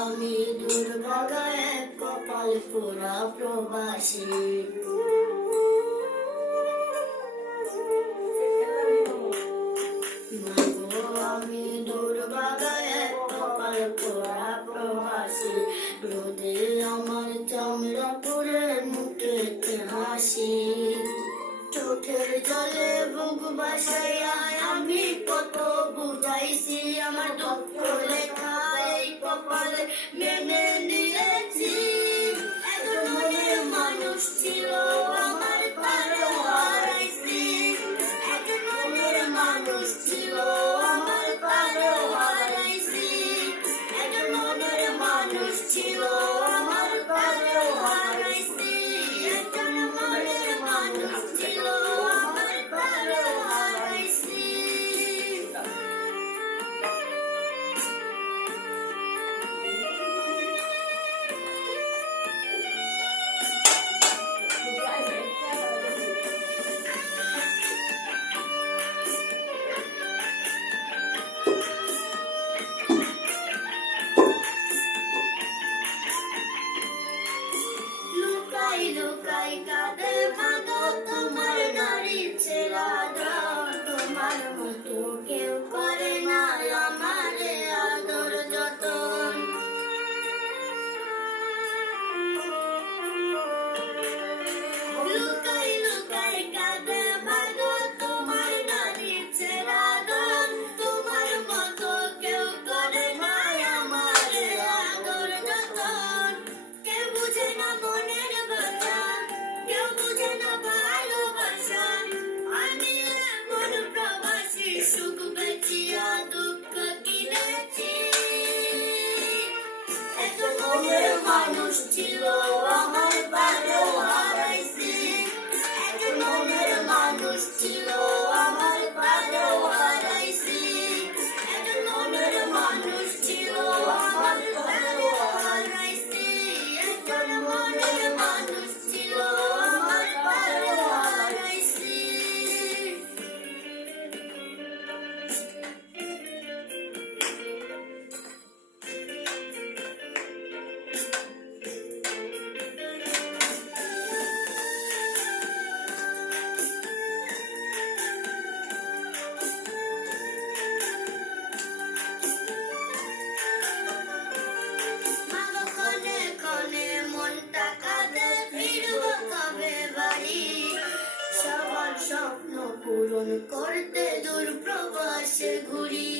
আমি দুর্ভাগা এক কপাল পোড়া প্রবাসী। আমি দুর্ভাগা এক কপাল পোড়া প্রবাসী। রোদে আমার চামড়া পুড়ে মুখেতে হাসি। চোখের জলে বুক ভাসাইয়া আমি কত বুঝাইছি। আমার দুঃখ লেখা এই কপালে মেনে নিয়েছি। একজন মনের মানুষ ছিল আমার তারে হারাইছি। একজন মনের মানুষ ছিল আমার তারে হারাইছি। একজন মনের মানুষ ছিল আমার তারে হারাইছি। একজন মনের মানুষ ছিল আমার তারে হারাইছি। লুকাই লুকাই কাঁদে মাগো তোমার নারীর ছেড়া দাও। তোমার মতো কেউ করে না আমারে আদর যতন। লুকাই লুকাই কাঁদে মাগো তোমার নারীর ছেড়া দাও। তোমার মতো কেউ করে না আমারে আদর যতন। কেউ বুঝে না মনের ব্যথা, কেউ বুঝে না ভালোবাসা। আমি এমন প্রবাসী সুখ বেচিয়া দুঃখ কিনেছি। একজন মনের মানুষ ছিল আমার তারে হারাইছি। একজন মনের মানুষ ছিল আমার তারে হারাইছি। একজন মনের মানুষ ছিল আমার তারে হারাইছি। একজন মনের মানুষ ছিল আমার তারে হারাইছি। মাগো কনে কনে মনটা কাঁদে, ফিরবো কবে বাড়ি। সবার স্বপ্ন পূরণ করতে দূর প্রবাসে ঘুরি।